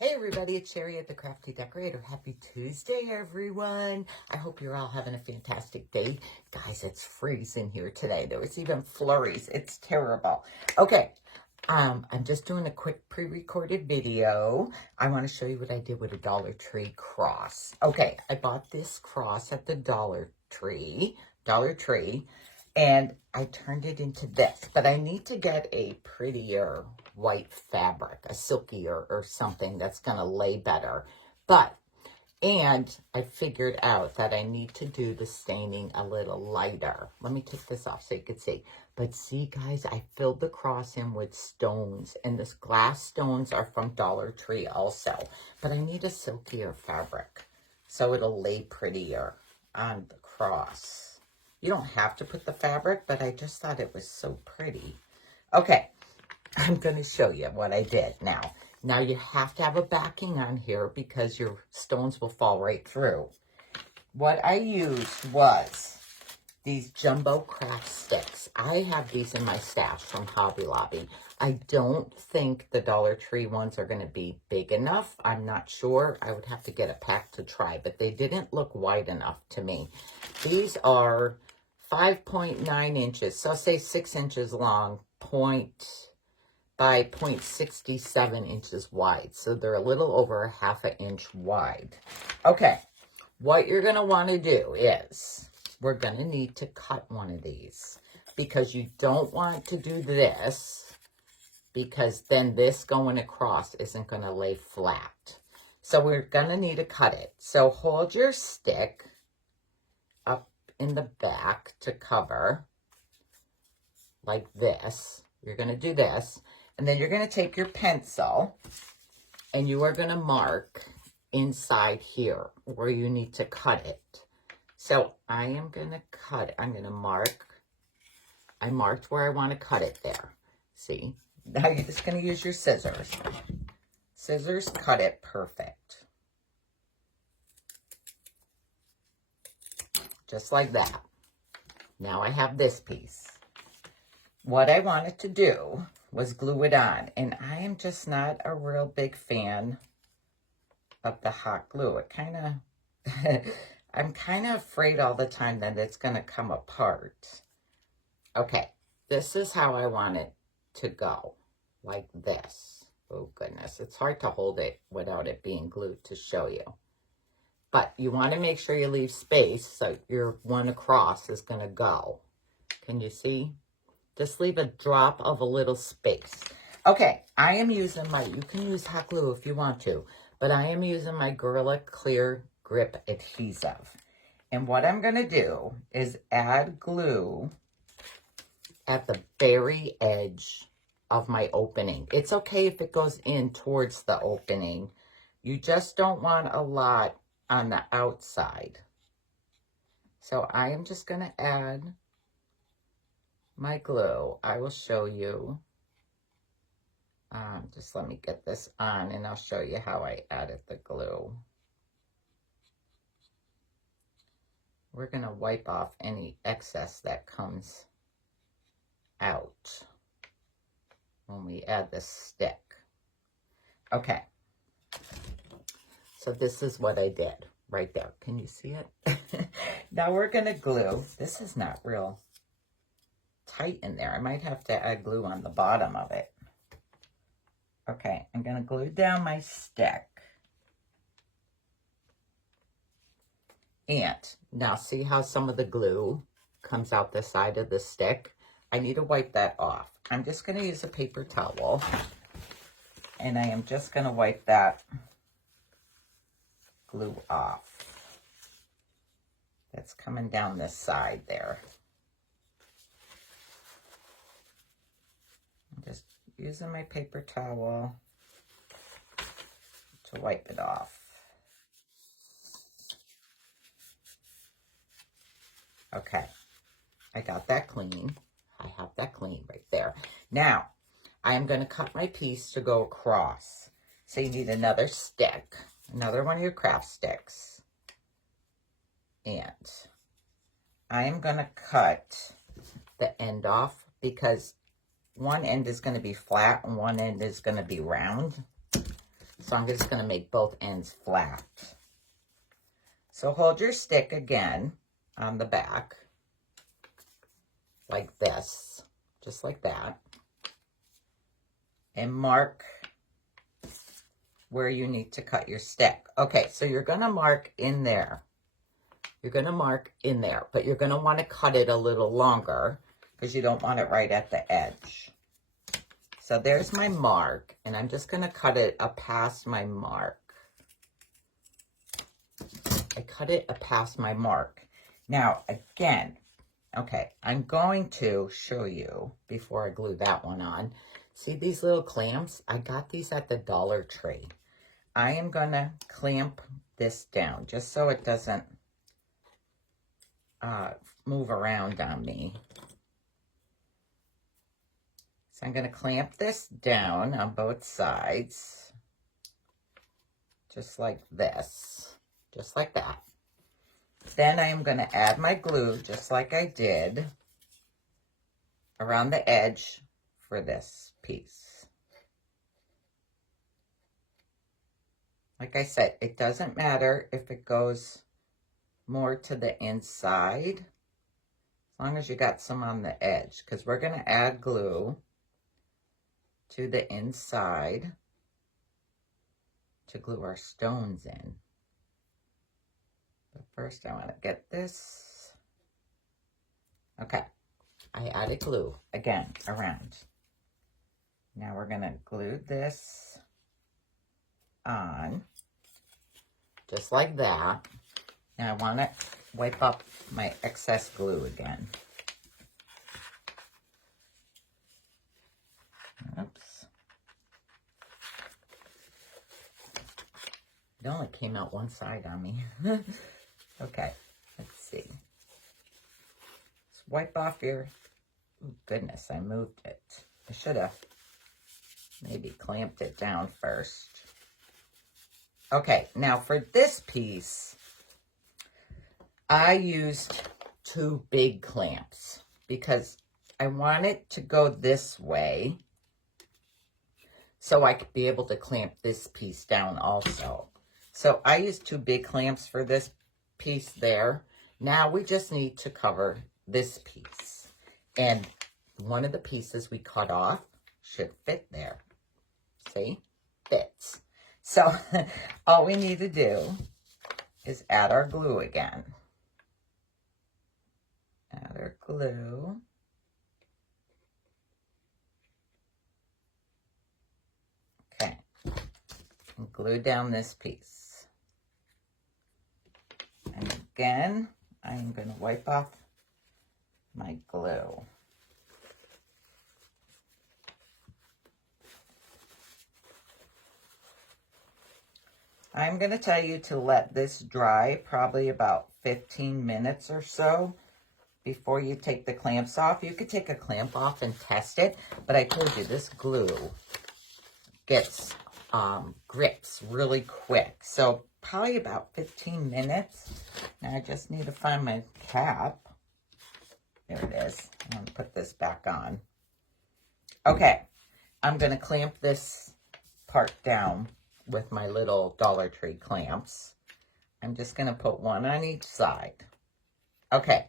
Hey everybody, it's Sherry at the Crafty Decorator. Happy Tuesday, everyone. I hope you're all having a fantastic day. Guys, it's freezing here today. There was even flurries. It's terrible. Okay, I'm just doing a quick pre-recorded video. I want to show you what I did with a Dollar Tree cross. Okay, I bought this cross at the Dollar Tree, and I turned it into this, but I need to get a prettier white fabric, a silkier or something that's going to lay better. And I figured out that I need to do the staining a little lighter. Let me take this off so you can see. But see, guys, I filled the cross in with stones, and this glass stones are from Dollar Tree also. But I need a silkier fabric so it'll lay prettier on the cross. You don't have to put the fabric, but I just thought it was so pretty. Okay, I'm going to show you what I did now. Now you have to have a backing on here because your stones will fall right through. What I used was these jumbo craft sticks. I have these in my stash from Hobby Lobby. I don't think the Dollar Tree ones are going to be big enough. I'm not sure. I would have to get a pack to try, but they didn't look wide enough to me. These are 5.9 inches, so say 6 inches long, by 0.67 inches wide. So they're a little over a half an inch wide. Okay, what you're going to want to do is we're going to need to cut one of these because you don't want to do this because then this going across isn't going to lay flat. So we're going to need to cut it. So hold your stick up in the back to cover like this. You're going to do this. And then you're going to take your pencil and you are going to mark inside here where you need to cut it. So I am going to cut, I'm going to mark, I marked where I want to cut it there. See? Now you're just going to use your scissors. Scissors cut it perfect. Just like that. Now I have this piece. What I wanted to do was glue it on, and I am just not a real big fan of the hot glue. It kind of, I'm kind of afraid all the time that it's going to come apart. Okay, this is how I want it to go, like this. Oh goodness, it's hard to hold it without it being glued to show you. But you want to make sure you leave space so your one across is going to go. Can you see? Just leave a drop of a little space. Okay, I am using you can use hot glue if you want to, but I am using my Gorilla Clear Grip Adhesive. And what I'm going to do is add glue at the very edge of my opening. It's okay if it goes in towards the opening. You just don't want a lot on the outside. So I am just going to add my glue. I will show you. Just let me get this on and I'll show you how I added the glue. We're going to wipe off any excess that comes out when we add this stick. Okay. So this is what I did right there. Can you see it? Now we're going to glue. This is not real tight in there. I might have to add glue on the bottom of it. Okay, I'm going to glue down my stick. And now see how some of the glue comes out the side of the stick? I need to wipe that off. I'm just going to use a paper towel. And I am just going to wipe that glue off. That's coming down this side there. I'm just using my paper towel to wipe it off. Okay, I got that clean. I have that clean right there. Now, I'm going to cut my piece to go across. So you need another stick, another one of your craft sticks. And I'm going to cut the end off because one end is going to be flat and one end is going to be round. So I'm just going to make both ends flat. So hold your stick again on the back, like this, just like that. And mark where you need to cut your stick. Okay, so you're going to mark in there. You're going to mark in there, but you're going to want to cut it a little longer because you don't want it right at the edge. So there's my mark, and I'm just going to cut it past my mark. I cut it past my mark. Now, again, okay, I'm going to show you before I glue that one on. See these little clamps? I got these at the Dollar Tree. I am going to clamp this down just so it doesn't move around on me. So I'm going to clamp this down on both sides, just like this, just like that. Then I am going to add my glue, just like I did, around the edge for this piece. Like I said, it doesn't matter if it goes more to the inside, as long as you got some on the edge, because we're going to add glue to the inside to glue our stones in. But first I want to get this. Okay, I added glue again around. Now we're going to glue this on, just like that. Now I want to wipe up my excess glue again. Oops. It only came out one side on me. Okay, let's see. Let's wipe off your... Oh, goodness, I moved it. I should have maybe clamped it down first. Okay, now for this piece, I used 2 big clamps because I want it to go this way so I could be able to clamp this piece down also. So I used 2 big clamps for this piece there. Now we just need to cover this piece. And one of the pieces we cut off should fit there. See? Fits. So all we need to do is add our glue again. Add our glue. Okay. And glue down this piece. And again, I am going to wipe off my glue. I'm going to tell you to let this dry probably about 15 minutes or so before you take the clamps off. You could take a clamp off and test it, but I told you this glue gets grips really quick. So probably about 15 minutes. Now I just need to find my cap. There it is. I'm going to put this back on. Okay, I'm going to clamp this part down with my little Dollar Tree clamps. I'm just going to put one on each side. Okay,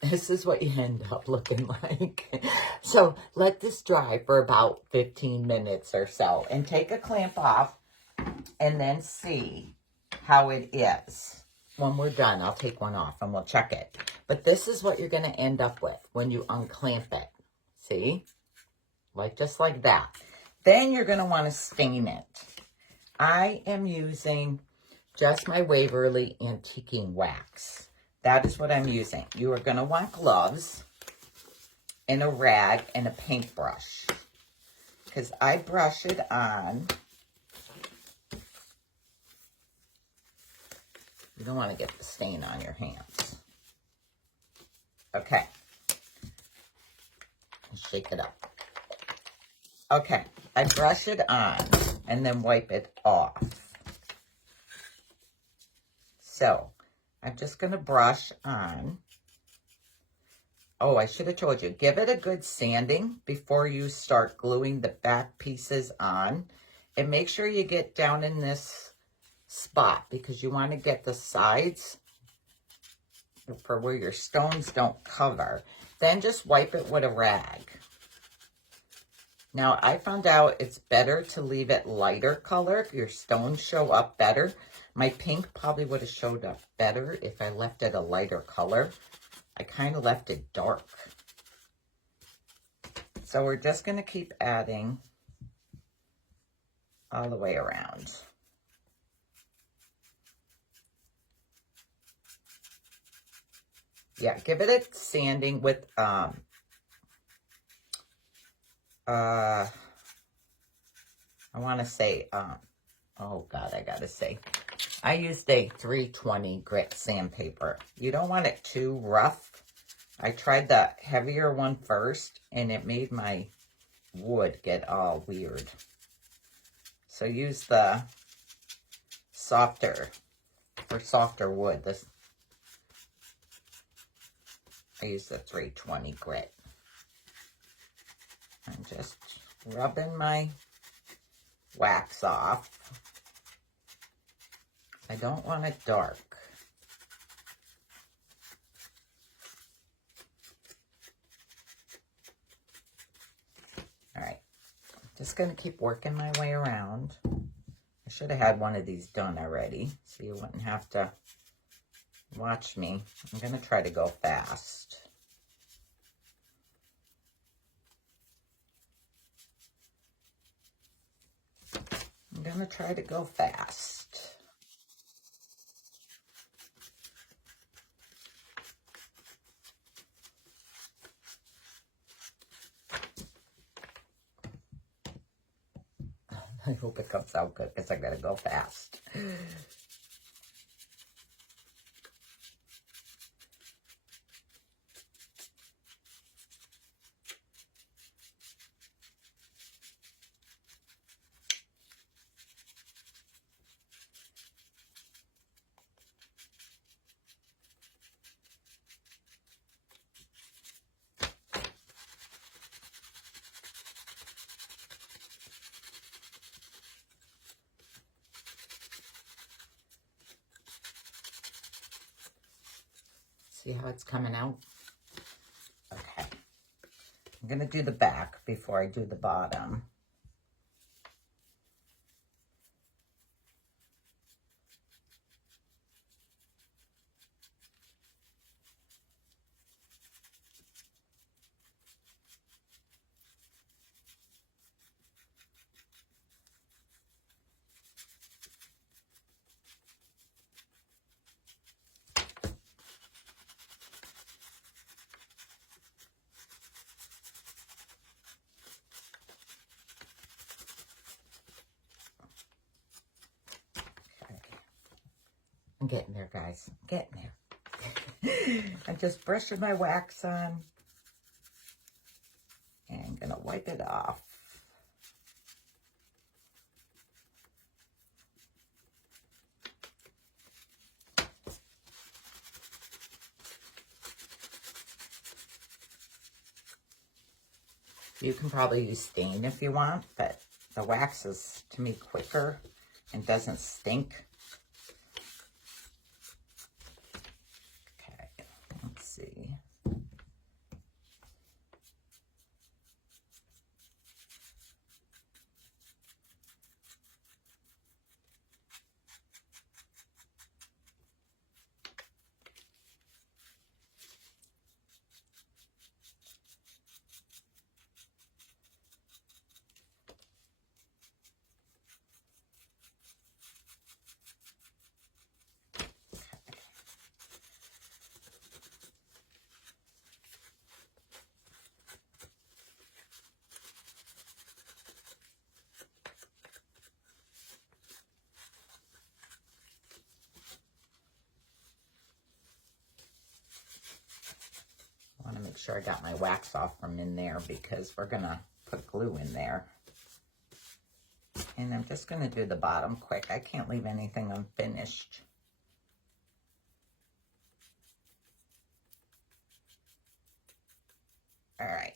this is what you end up looking like. So let this dry for about 15 minutes or so and take a clamp off and then see how it is. When we're done, I'll take one off and we'll check it. But this is what you're going to end up with when you unclamp it. See? Like just like that. Then you're going to want to stain it. I am using just my Waverly Antiquing Wax. That is what I'm using. You are going to want gloves and a rag and a paintbrush. Because I brush it on. You don't want to get the stain on your hands. Okay. Shake it up. Okay. I brush it on and then wipe it off. So, I'm just going to brush on. Oh, I should have told you. Give it a good sanding before you start gluing the back pieces on. And make sure you get down in this spot because you want to get the sides for where your stones don't cover. Then just wipe it with a rag. Now, I found out it's better to leave it lighter color. Your stones show up better. My pink probably would have showed up better if I left it a lighter color. I kind of left it dark. So we're just going to keep adding all the way around. Yeah, give it a sanding with, I want to say, oh God, I got to say, I used a 320 grit sandpaper. You don't want it too rough. I tried the heavier one first, and it made my wood get all weird. So use the softer, for softer wood. I use the 320 grit. I'm just rubbing my wax off. I don't want it dark. All right, just gonna keep working my way around. I should have had one of these done already, so you wouldn't have to watch me. I'm gonna try to go fast. I'm gonna try to go fast. I hope it comes out good because I gotta go fast. See how it's coming out? Okay. I'm going to do the back before I do the bottom. I'm getting there, guys. I'm getting there. I'm just brushing my wax on. And I'm going to wipe it off. You can probably use stain if you want, but the wax is, to me, quicker and doesn't stink. Okay, let's see. I want to make sure I got my wax off from in there because we're going to put glue in there. And I'm just going to do the bottom quick. I can't leave anything unfinished. All right.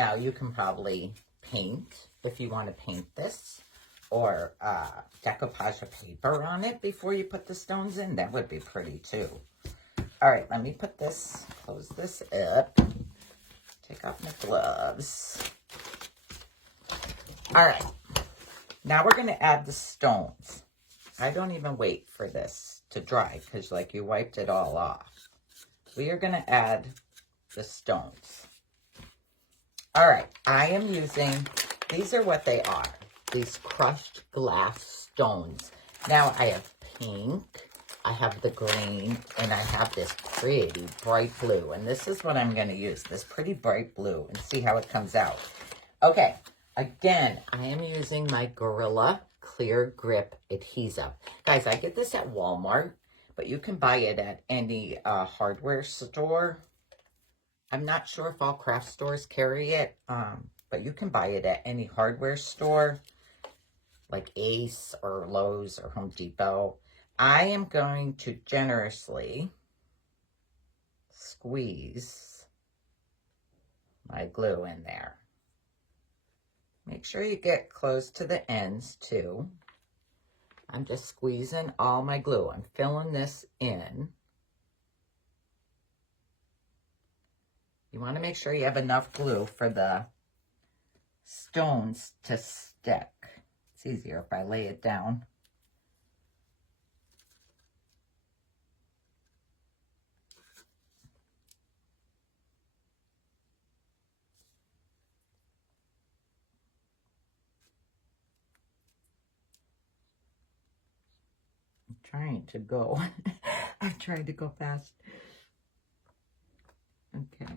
Now, you can probably paint if you want to paint this, or decoupage of paper on it before you put the stones in. That would be pretty too. All right, let me put this, close this up, take off my gloves. All right, now we're going to add the stones. I don't even wait for this to dry because like you wiped it all off. We are going to add the stones. All right, I am using, these are what they are, these crushed glass stones. Now I have pink, I have the green, and I have this pretty bright blue. And this is what I'm going to use, this pretty bright blue, and see how it comes out. Okay, again, I am using my Gorilla Clear Grip Adhesive. Guys, I get this at Walmart, but you can buy it at any hardware store. I'm not sure if all craft stores carry it, but you can buy it at any hardware store, like Ace or Lowe's or Home Depot. I am going to generously squeeze my glue in there. Make sure you get close to the ends too. I'm just squeezing all my glue. I'm filling this in. You want to make sure you have enough glue for the stones to stick. It's easier if I lay it down. I'm trying to go. I'm trying to go fast. Okay.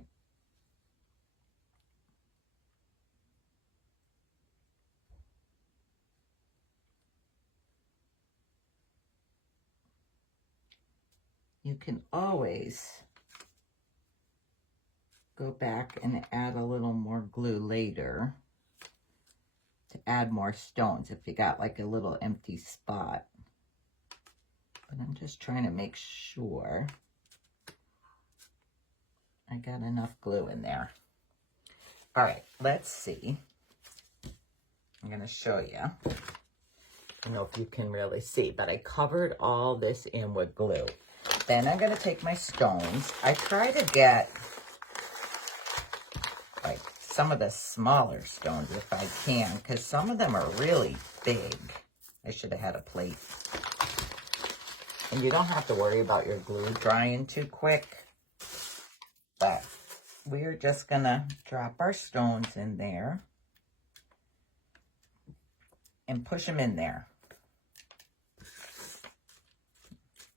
You can always go back and add a little more glue later to add more stones if you got like a little empty spot. But I'm just trying to make sure I got enough glue in there. All right, let's see. I'm going to show you. I don't know if you can really see, but I covered all this in with glue. Then I'm going to take my stones. I try to get like some of the smaller stones if I can, because some of them are really big. I should have had a plate. And you don't have to worry about your glue drying too quick. But we're just going to drop our stones in there and push them in there.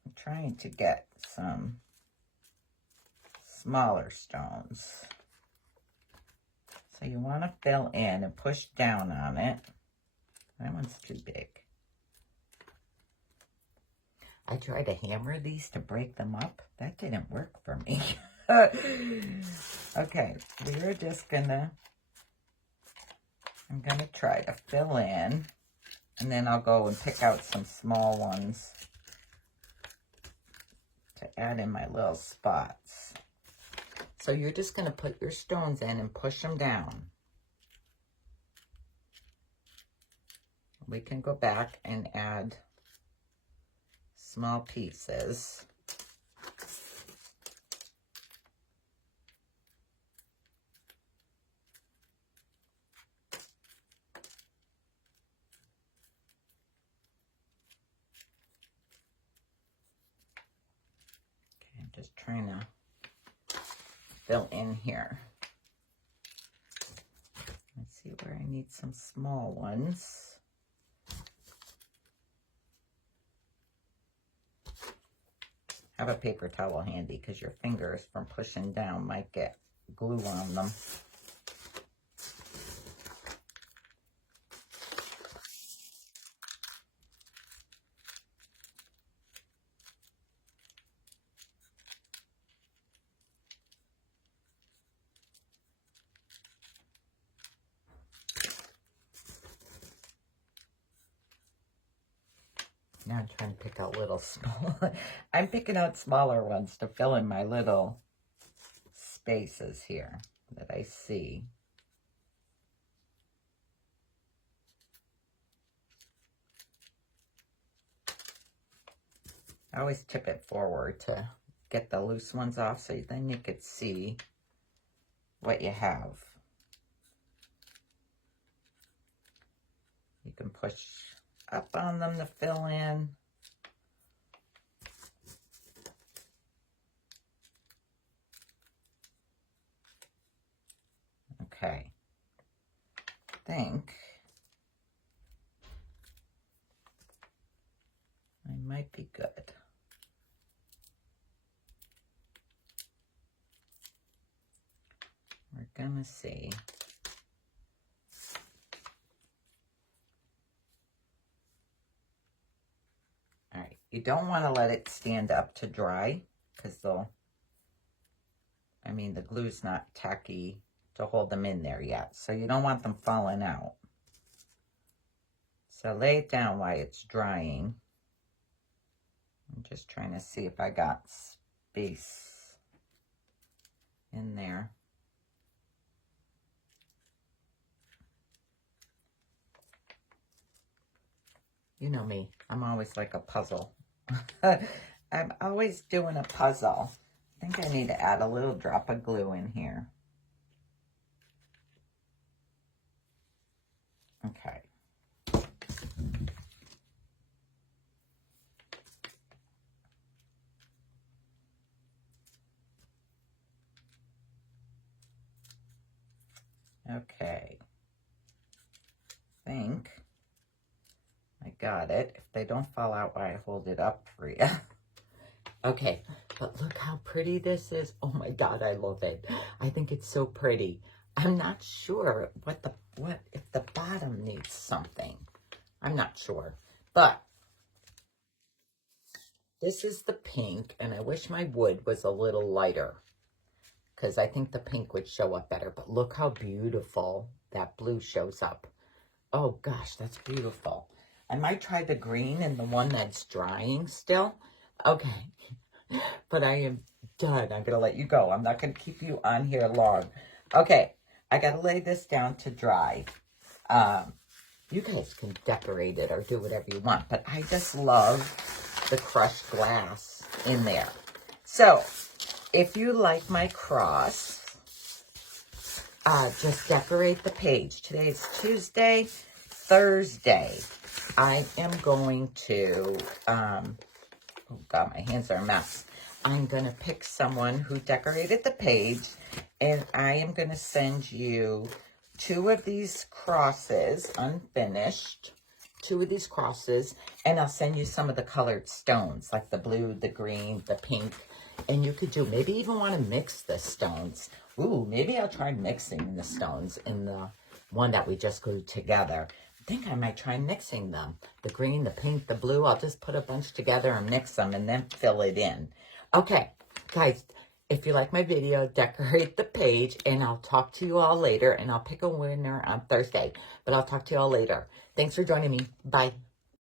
I'm trying to get some smaller stones. So you want to fill in and push down on it. That one's too big. I tried to hammer these to break them up. That didn't work for me. Okay, we're just gonna, I'm gonna try to fill in, and then I'll go and pick out some small ones to add in my little spots. So you're just gonna put your stones in and push them down. We can go back and add small pieces. Okay, I'm just trying to fill in here. Let's see where I need some small ones. Have a paper towel handy because your fingers from pushing down might get glue on them. Now I'm trying to pick out little small. I'm picking out smaller ones to fill in my little spaces here that I see. I always tip it forward to get the loose ones off so then you could see what you have. You can push up on them to fill in. Okay. I think I might be good. We're gonna see. All right, you don't want to let it stand up to dry because the glue's not tacky to hold them in there yet. So you don't want them falling out. So lay it down while it's drying. I'm just trying to see if I got space in there. You know me, I'm always like a puzzle. I'm always doing a puzzle. I think I need to add a little drop of glue in here. Okay. Okay. I think I got it. If they don't fall out while I hold it up for you. Okay, but look how pretty this is. Oh my God, I love it. I think it's so pretty. I'm not sure what if the bottom needs something. I'm not sure. But this is the pink, and I wish my wood was a little lighter because I think the pink would show up better. But look how beautiful that blue shows up. Oh gosh, that's beautiful. I might try the green and the one that's drying still. Okay, but I am done. I'm going to let you go. I'm not going to keep you on here long. Okay, I got to lay this down to dry. You guys can decorate it or do whatever you want, but I just love the crushed glass in there. So, if you like my cross, just decorate the page. Today's Tuesday. Thursday, I am going to, oh God, my hands are a mess. I'm going to pick someone who decorated the page, and I am going to send you 2 of these crosses, unfinished, 2 of these crosses, and I'll send you some of the colored stones, like the blue, the green, the pink, and you could do, maybe even want to mix the stones. Ooh, maybe I'll try mixing the stones in the one that we just glued together. I think I might try mixing them. The green, the pink, the blue. I'll just put a bunch together and mix them and then fill it in. Okay, guys, if you like my video, decorate the page, and I'll talk to you all later, and I'll pick a winner on Thursday. But I'll talk to you all later. Thanks for joining me. Bye.